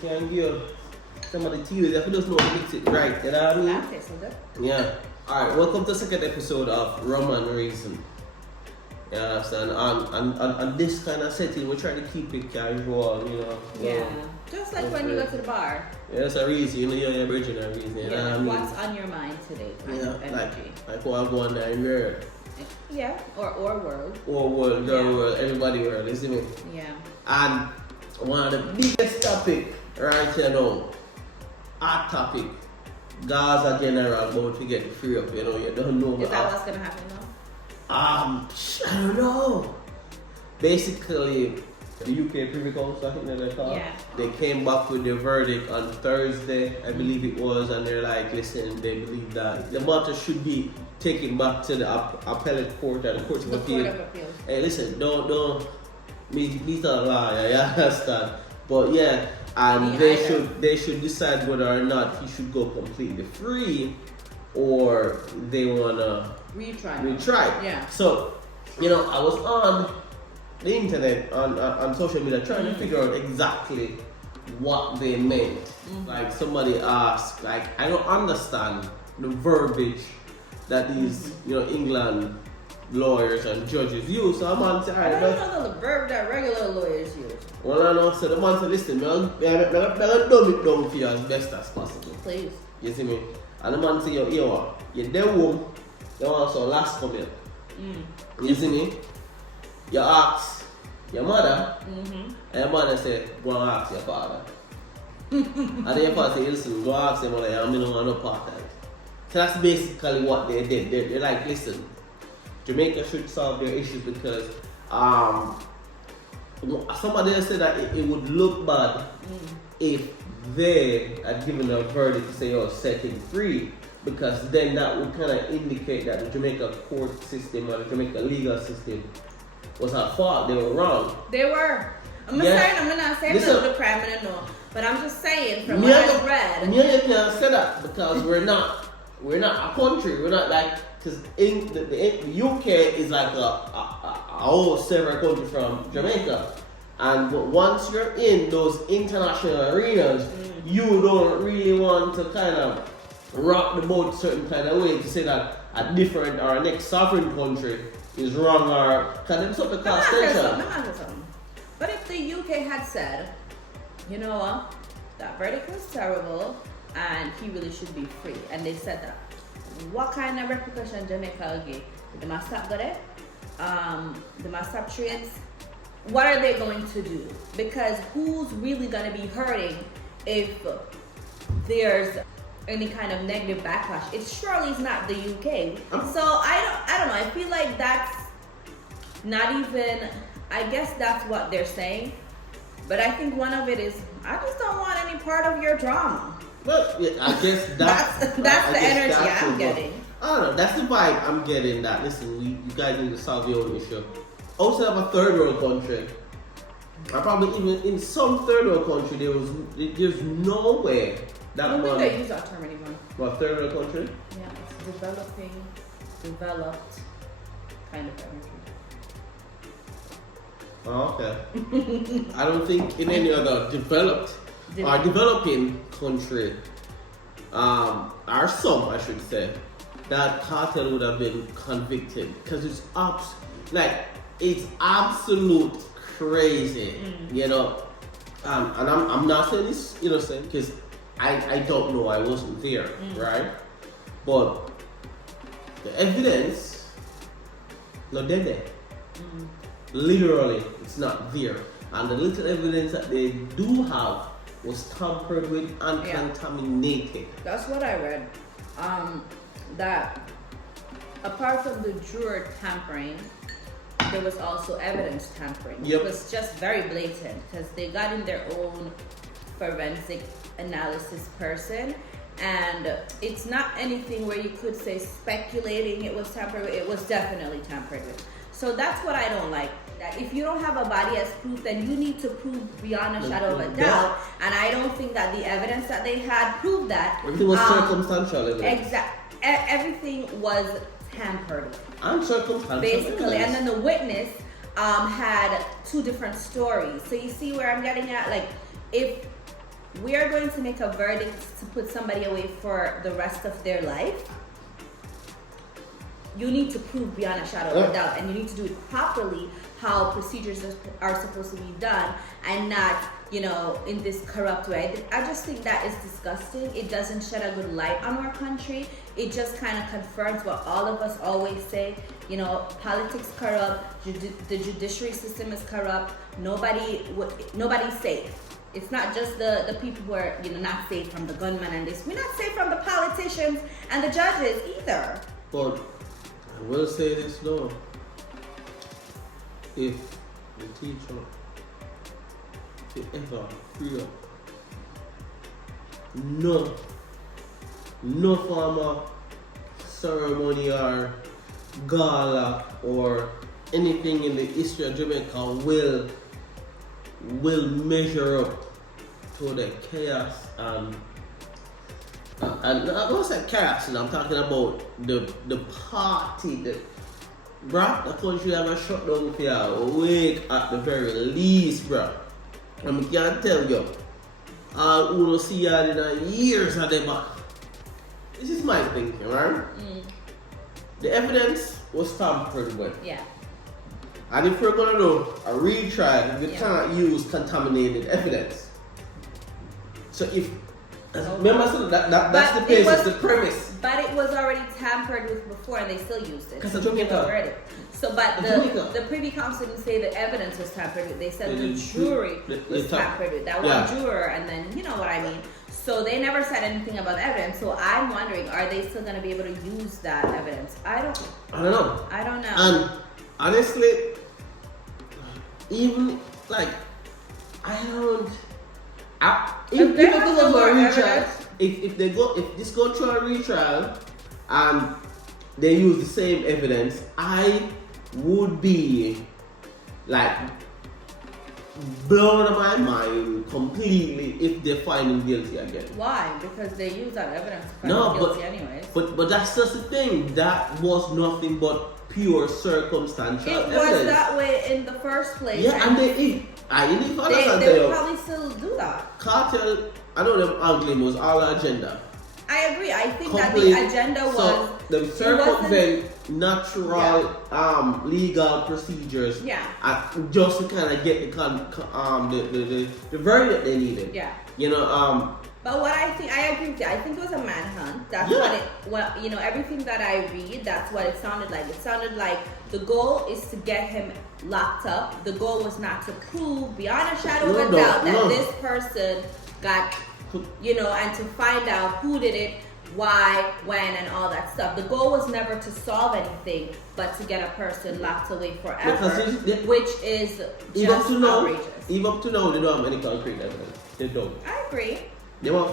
can give some of the tea if you just know to mix it right, you know what I mean? That tastes so good. Yeah. Alright, welcome to the second episode of Rum N Reason. You understand? On this kind of setting, we try to keep it casual, you know. Yeah. Just like when you go to the bar. Yeah, it's a reason, you know, you're a virgin and reason. You know what I mean? What's on your mind today? Like what I'm going there in Europe. Yeah, or world. Or world, girl world, everybody world, isn't it? Yeah. And one of the biggest topic right here now, hot topic, Gaza general about to get free up, you know, you don't know. Is that what's gonna happen now? I don't know. Basically, the UK Privy Council, I think they call it. Yeah. They came back with the verdict on Thursday, I believe it was, and they're like, listen, they believe that the matter should be taken back to the appellate court and the Court of Appeal. Hey, listen, don't me not lie, you understand? But yeah, and they should decide whether or not he should go completely free or they wanna retry. Yeah. So, you know, I was on the internet, on social media, trying to figure out exactly what they meant. Like somebody asked, like, I don't understand the verbiage that these, you know, England lawyers and judges use. So I'm on to I don't know the verb that regular lawyers use. Well, I know. So the man said, listen, I'm gonna dumb it down for you as best as possible. Please. You see me? And the man said, you're there home, you want some last come here. You see me? You ask your mother, and your mother said, go and ask your father. And then your father said, listen, go ask your mother, I'm not no part of it. So that's basically what they did. They're like, listen, Jamaica should solve their issues because somebody else said that it would look bad if they had given a verdict to say, oh, set him free, because then that would kind of indicate that the Jamaica court system or the Jamaica legal system was at fault. They were wrong. They were. I'm not saying the crime, I don't know, but I'm just saying from what I've read. You can't say that because we're not a country. We're not like, because in the UK is like a whole separate country from Jamaica. And but once you're in those international arenas, you don't really want to kind of rock the boat certain kind of way to say that a different or a next sovereign country is wrong or can them something called tension. But if the UK had said, you know what, that verdict was terrible and he really should be free, and they said that, what kind of repercussion Jamaica will give? They must stop got it? They must stop trades? What are they going to do? Because who's really going to be hurting if there's any kind of negative backlash? It surely is not the UK. So I don't know. I feel like that's not even, I guess that's what they're saying. But I think one of it is, I just don't want any part of your drama. Well, yeah, I guess that's the energy I'm getting. I don't know. That's the vibe I'm getting. That listen, you guys need to solve your own issue. Also, have a third world country. Or probably even in some third world country, there's no way that I don't think they use that term anymore. What, third world country? Yeah, it's developed kind of country. Oh, okay. I don't think in any other developing country, or some I should say, that cartel would have been convicted because it's absolute crazy, you know. And I'm not saying it's innocent because I don't know, I wasn't there, right? But the evidence, not there. Literally, it's not there. And the little evidence that they do have was tampered with and contaminated. That's what I read. That apart from the juror tampering, there was also evidence tampering. Yep. It was just very blatant because they got in their own forensic analysis person, and it's not anything where you could say speculating it was tampered with. It was definitely tampered with. So that's what I don't like. That if you don't have a body as proof, then you need to prove beyond a shadow of a doubt. And I don't think that the evidence that they had proved that. Everything was circumstantial evidence. Exactly. Everything was tampered with. And circumstantial basically, evidence. and then the witness had two different stories. So you see where I'm getting at? Like, if we are going to make a verdict to put somebody away for the rest of their life, you need to prove beyond a shadow of a doubt, and you need to do it properly, how procedures are supposed to be done, and not, you know, in this corrupt way. I just think that is disgusting. It doesn't shed a good light on our country. It just kind of confirms what all of us always say. You know, politics corrupt, the judiciary system is corrupt. Nobody's safe. It's not just the people who are, you know, not safe from the gunman and this. We're not safe from the politicians and the judges either. But I will say this though. If the teacher ever free up no form of ceremony or gala or anything in the history of Jamaica will measure up to the chaos and I don't say chaos, and I'm talking about the party that brought the country have a shutdown for a week at the very least, bro. And I can't tell you, all who don't see y'all in years of them back. This is my thinking, right? The evidence was tampered with. Yeah. And if we're gonna do a retrial, we can't use contaminated evidence. So if, remember, so that's the basis, the premise. But it was already tampered with before, and they still used it. Because of Jamaica. So, but the Privy Council didn't say the evidence was tampered with. They said the jury was tampered with. That one juror, and then you know what I mean. So they never said anything about the evidence. So I'm wondering, are they still going to be able to use that evidence? I don't know. And honestly, even like if this go through a retrial and they use the same evidence, I would be like blown out of my mind completely if they find him guilty again. Why? Because they use that evidence to find him guilty anyways. But that's just the thing. That was nothing but pure circumstantial evidence. It was that way in the first place. Yeah, and they would probably still do that. Cartel, I know them ugly was all agenda. I agree. I think that the agenda was the circumvent natural legal procedures. Yeah. Just to kind of get the verdict they needed. Yeah. You know. But what I agree with you. I think it was a manhunt. That's what you know. Everything that I read, that's what it sounded like. It sounded like the goal is to get him locked up. The goal was not to prove beyond a shadow of a doubt that this person got, you know, and to find out who did it, why, when, and all that stuff. The goal was never to solve anything, but to get a person locked away forever, which is just outrageous. Even up to now, they don't have any concrete evidence. They don't. I agree. They want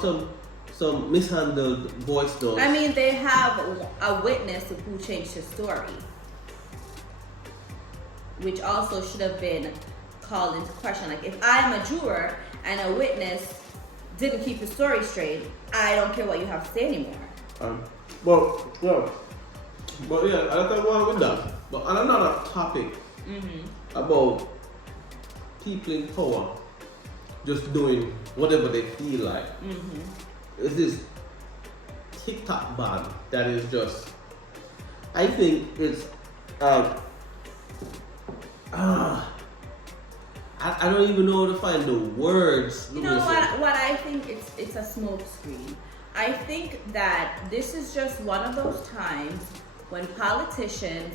some mishandled voice notes. I mean, they have a witness who changed his story, which also should have been called into question. Like, if I am a juror and a witness didn't keep the story straight, I don't care what you have to say anymore. But yeah, I don't think we're with that. But on another topic about people in power just doing whatever they feel like. It's this TikTok ban that is just, I think it's I don't even know how to find the words. You know what I think it's a smoke screen. I think that this is just one of those times when politicians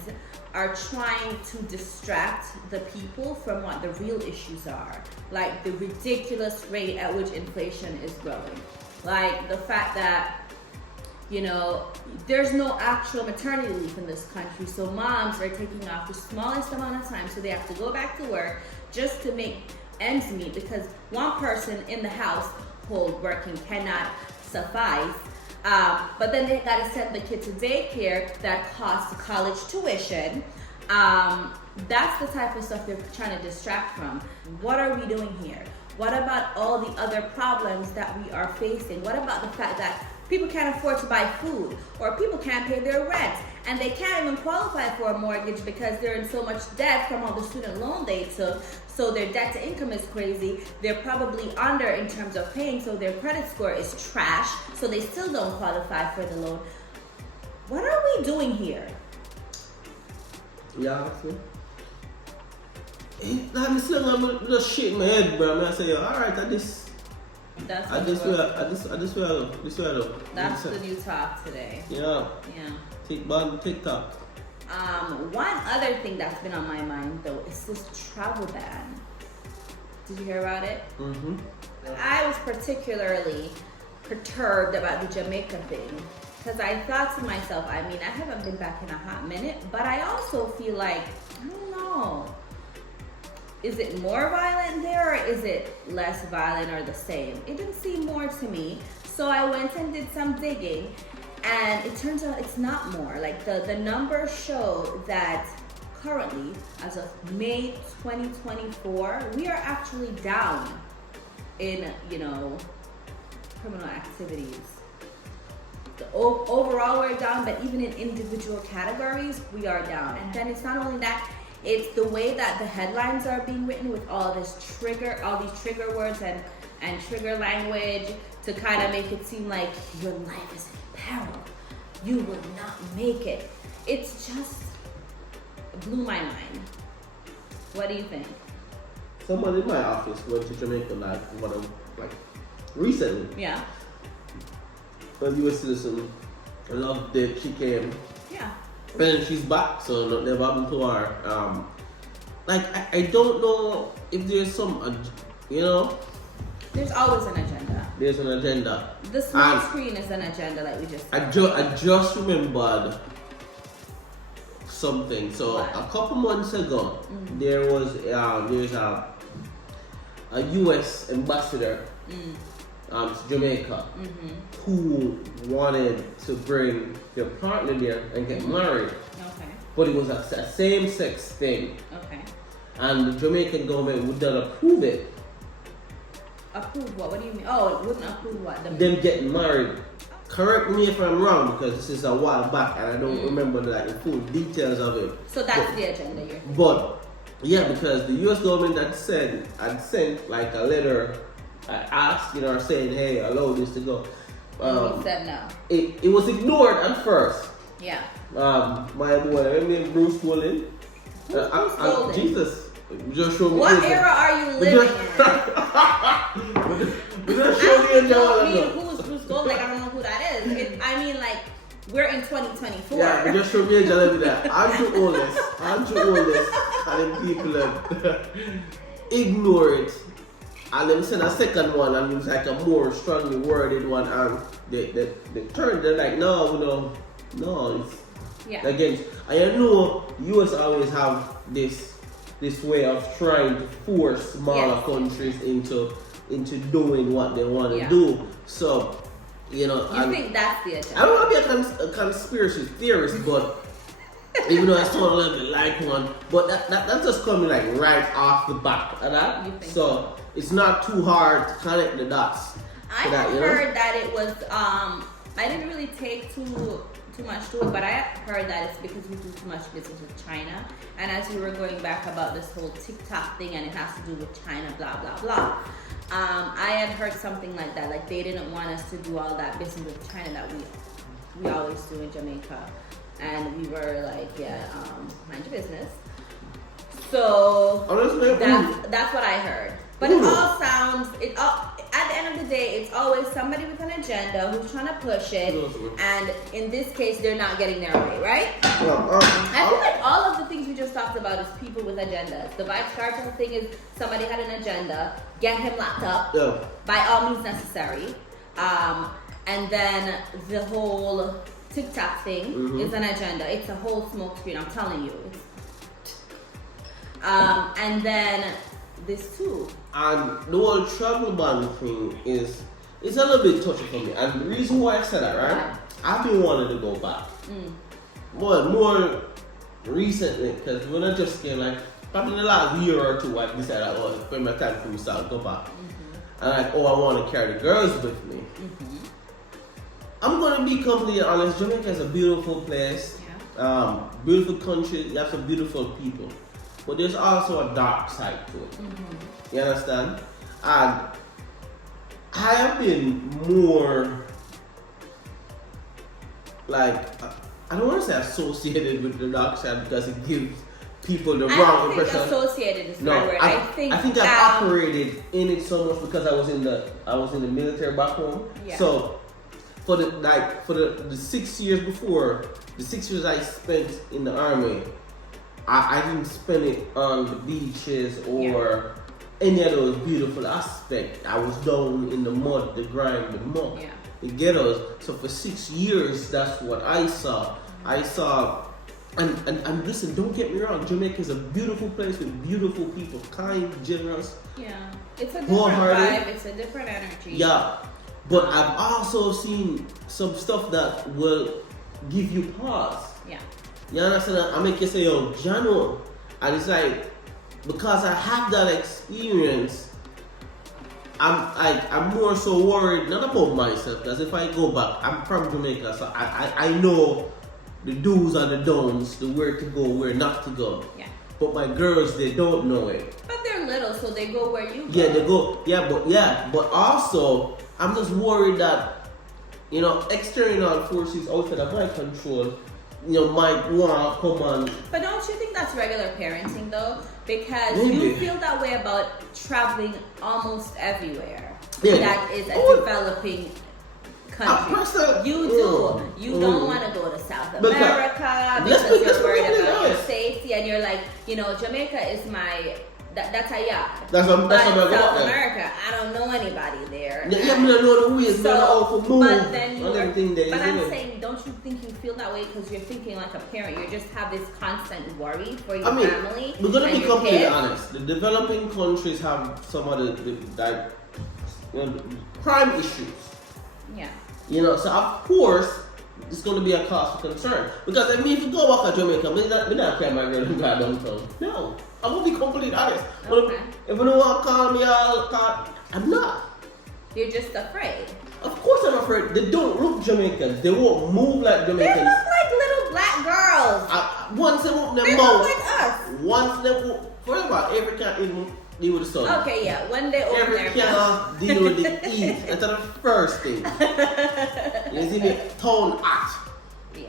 are trying to distract the people from what the real issues are. Like the ridiculous rate at which inflation is growing. Like the fact that, you know, there's no actual maternity leave in this country, so moms are taking off the smallest amount of time, so they have to go back to work just to make ends meet, because one person in the household working cannot suffice. But then they gotta send the kid to daycare that costs college tuition. That's the type of stuff they're trying to distract from. What are we doing here? What about all the other problems that we are facing? What about the fact that people can't afford to buy food, or people can't pay their rent, and they can't even qualify for a mortgage because they're in so much debt from all the student loan they took. So their debt to income is crazy. They're probably under in terms of paying, so their credit score is trash, so they still don't qualify for the loan. What are we doing here? Yeah, that's it. I'm still just shake my head, bro. I say, alright, this way. That's the new talk today. Yeah. Yeah. TikTok. One other thing that's been on my mind though is this travel ban. Did you hear about it? Mm-hmm. I was particularly perturbed about the Jamaica thing because I thought to myself, I mean, I haven't been back in a hot minute, but I also feel like, I don't know, is it more violent there, or is it less violent, or the same? It didn't seem more to me. So I went and did some digging, and it turns out it's not more. Like the numbers show that currently, as of May 2024, we are actually down in, criminal activities. Overall we're down, but even in individual categories, we are down. And then it's not only that, it's the way that the headlines are being written with all these trigger words and trigger language to kind of make it seem like your life is in peril. You will not make it. It's just blew my mind. What do you think? Someone in my office went to Jamaica recently. Yeah. A US citizen. I loved it. She came. Yeah. And she's back, so they've happened to her. I don't know if there's There's always an agenda. There's an agenda. The small screen is an agenda, like we just said. I just remembered something. So what? A couple months ago, there was there's a US ambassador to Jamaica who wanted to bring their partner there and get married. Okay. But it was a same-sex thing. Okay. And the Jamaican government would not approve it. Approve what? What do you mean? Oh, it wouldn't approve what? Them getting married. Correct me if I'm wrong, because this is a while back and I don't remember the full details of it. So that's the agenda you're thinking. But yeah, because the US government had sent like a letter asking or saying, hey, allow this to go. He said no. It was ignored at first. Yeah. My boy, her name Bruce Woolen. Who's Golden? Jesus. Just show me. What era are you living in? Just show me who's Bruce Golden? Like, I don't know who that is. I mean, like, we're in 2024. Yeah, but just show me a jelly with that. I'm too oldest. And then people ignore it. And then send a second one, and it's like a more strongly worded one, and they're like, no, it's against. I know US always have this way of trying to force smaller countries into doing what they want to do. So, you think that's the agenda? I don't want to be a conspiracy theorist, but even though I sound a little bit like one, but that's just coming like right off the back of that. You think so it's not too hard to connect the dots. I heard that it was I didn't really take too much to it, but I heard that it's because we do too much business with China. And as we were going back about this whole TikTok thing, and it has to do with China, blah blah blah. I had heard something like that, like they didn't want us to do all that business with China that we always do in Jamaica. And we were like, mind your business. So that's what I heard. But it all sounds, at the end of the day, it's always somebody with an agenda who's trying to push it. And in this case, they're not getting their way, right? I feel like all of the things we just talked about is people with agendas. The Vybz Kartel thing is somebody had an agenda, get him locked up by all means necessary. And then the whole TikTok thing is an agenda. It's a whole smoke screen, I'm telling you. And then this too. And the whole travel ban thing it's a little bit touchy for me. And the reason why I said that, right? I've been wanting to go back. More recently, because when I just came like probably in the last year or two, I decided, oh, spend my time for myself, go back. And like, oh, I want to carry the girls with me. I'm going to be completely honest. Jamaica is a beautiful place. Yeah. Beautiful country. You have some beautiful people. But there's also a dark side to it. You understand? And I have been more like, I don't want to say associated with the dark side because it gives people the wrong impression. I don't think associated is the right word. I think I've operated in it so much because I was in the military back home. Yeah. So for the 6 years before, the 6 years I spent in the army, I didn't spend it on the beaches or any of those beautiful aspects. I was down in the mud, the grind, the muck, the ghettos. So for 6 years, that's what I saw. I saw, and listen, don't get me wrong, Jamaica is a beautiful place with beautiful people, kind, generous. Yeah, it's a different vibe, it's a different energy. Yeah, but I've also seen some stuff that will give you pause. Yeah. You understand? I make you say, yo, Jano. And it's like, because I have that experience, I'm more so worried, not about myself, because if I go back, I'm from Jamaica, so I know the do's and the don'ts, the where to go, where not to go. Yeah. But my girls, they don't know it. But they're little, so they go where you go. Yeah, they go. But also, I'm just worried that, external forces outside of my control, might want to come on. But don't you think that's regular parenting though? Because you feel that way about traveling almost everywhere. Yeah. That is a developing country. You do. You don't want to go to South America because you're worried about your safety, and you're like, Jamaica is my. That's a yacht. That's South America, I don't know anybody there. Yeah, I know the ways, for move but then everything there. But I'm saying, don't you think you feel that way because you're thinking like a parent? You just have this constant worry for your family. We're gonna be completely honest. The developing countries have some of the crime issues. Yeah. So of course it's gonna be a cause for concern because if you go back to Jamaica, we not care my girl who got downtown. No. I'm gonna be completely honest. Okay. If you don't want to call me, I'm not. You're just afraid. Of course I'm afraid. They don't look Jamaicans. They won't move like Jamaicans. They look like little black girls. Once they open their They mouth. look like us. Once they open, first of all, every can't even deal with the sun. Okay, yeah. When they open their mouth. Every can't deal with the heat. That's the first thing. You see me? Tone hot. Yeah.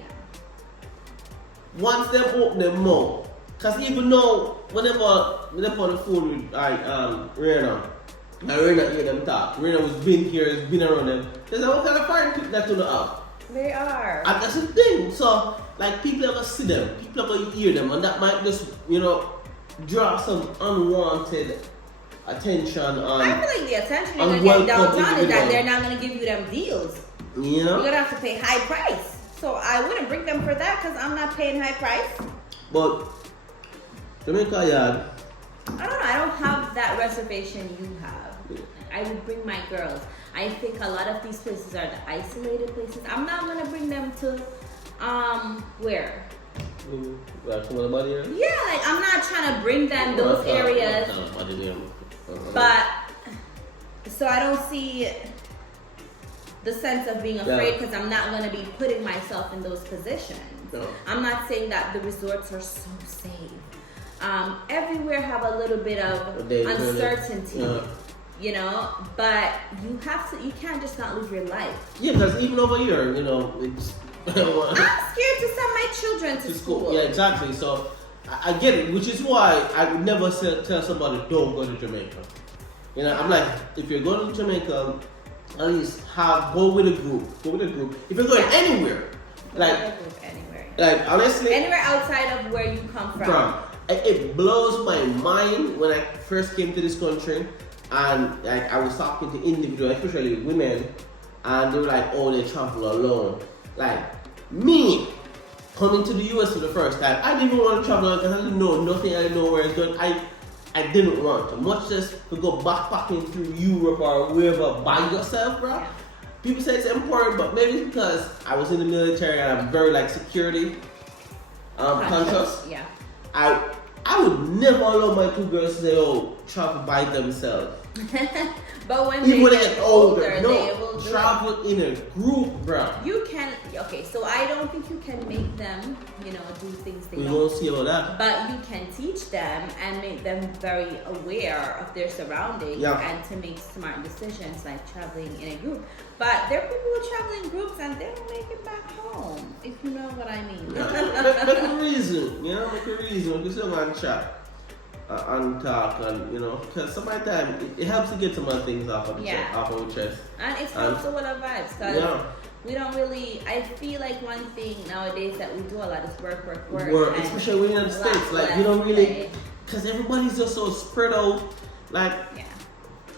Once they open their mouth. Because even though whenever we left on the phone with Rena, and Rena hear them talk, Rena was been here, has been around them. They said, what kind of foreign people that to the house? They are. And that's the thing. So, like, people are going to see them, people are going to hear them, and that might just, draw some unwanted attention on. I feel like the attention you're going to get downtown is that they're not going to give you them deals. You're going to have to pay high price. So, I wouldn't bring them for that because I'm not paying high price. But Jamaica, yeah. I don't know. I don't have that reservation you have. I would bring my girls. I think a lot of these places are the isolated places. I'm not gonna bring them to where? Yeah, like I'm not trying to bring them those areas. But so I don't see the sense of being afraid because I'm not gonna be putting myself in those positions. No. I'm not saying that the resorts are so safe. Everywhere have a little bit of uncertainty, but you can't just not live your life. Yeah, because even over here, it's... I'm scared to send my children to school. Yeah, exactly. So, I get it, which is why I would never tell somebody, don't go to Jamaica. I'm like, if you're going to Jamaica, at least go with a group. If you're going anywhere, honestly... Anywhere outside of where you come from. It blows my mind when I first came to this country and I was talking to individuals, especially women, and they were like, oh, they travel alone. Like, me, coming to the US for the first time, I didn't even want to travel alone because I didn't know nothing, I didn't know where it's going. I didn't want to, much less to go backpacking through Europe or wherever by yourself, bro. Yeah. People say it's important, but maybe it's because I was in the military and I'm very security conscious. Yeah. I I would never allow my two girls to say, "Oh, travel by themselves." But when Even when they they get get older, they no, will do it. travel in a group, bro. You can, okay, so I don't think you can make them, you know, do things they We don't. won't see all that. But you can teach them and make them very aware of their surroundings and to make smart decisions like traveling in a group. But there are people who travel in groups and they don't make it back home, if you know what I mean. Make a reason, you know, make a reason. Because you want to chat and talk, and you know, because sometimes it helps to get some other things off of the chest, off of the chest. And it's also one of vibes, because we don't really, I feel like one thing nowadays that we do a lot is work. Work, especially when you're in the States. Like, you don't really, because everybody's just so spread out. Like,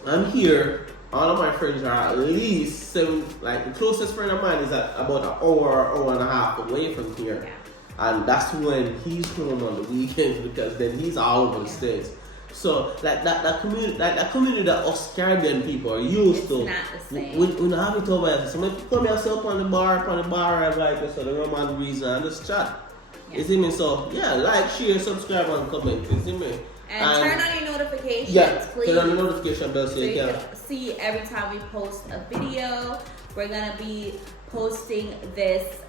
I'm here, all of my friends are at least 7, like, the closest friend of mine is at about an hour and a half away from here. Yeah. And that's when he's home on the weekends, because then he's all over the States. So like that community, that us Caribbean people are used to. It's not the same. We don't have it over here. So when come yourself on the bar, and like so the Rum N Reason and just chat. You see me? So like, share, subscribe, and comment. You see me? And turn on your notifications, please. Turn on the notification bell so you can see every time we post a video. We're gonna be posting this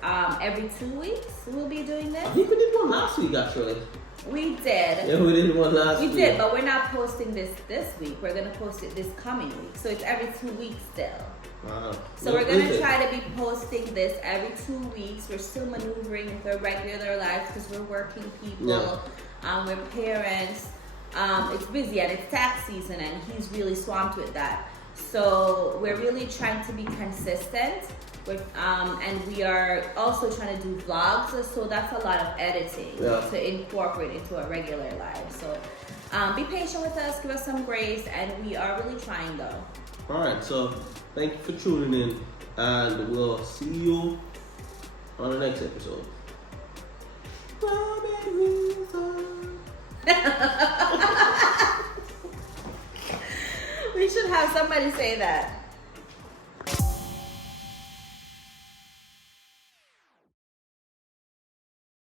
every 2 weeks. We'll be doing this. I think we did one last week actually. We did. Yeah, we did one last week. We did, but we're not posting this week. We're gonna post it this coming week. So it's every 2 weeks still. Wow. So we're gonna try to be posting this every 2 weeks. We're still maneuvering with our regular lives because we're working people. We're parents. It's busy and it's tax season, and he's really swamped with that. So we're really trying to be consistent with, and we are also trying to do vlogs. So that's a lot of editing to incorporate into our regular lives. So be patient with us, give us some grace, and we are really trying though. All right, so thank you for tuning in, and we'll see you on the next episode. Rum N Reason. We should have somebody say that.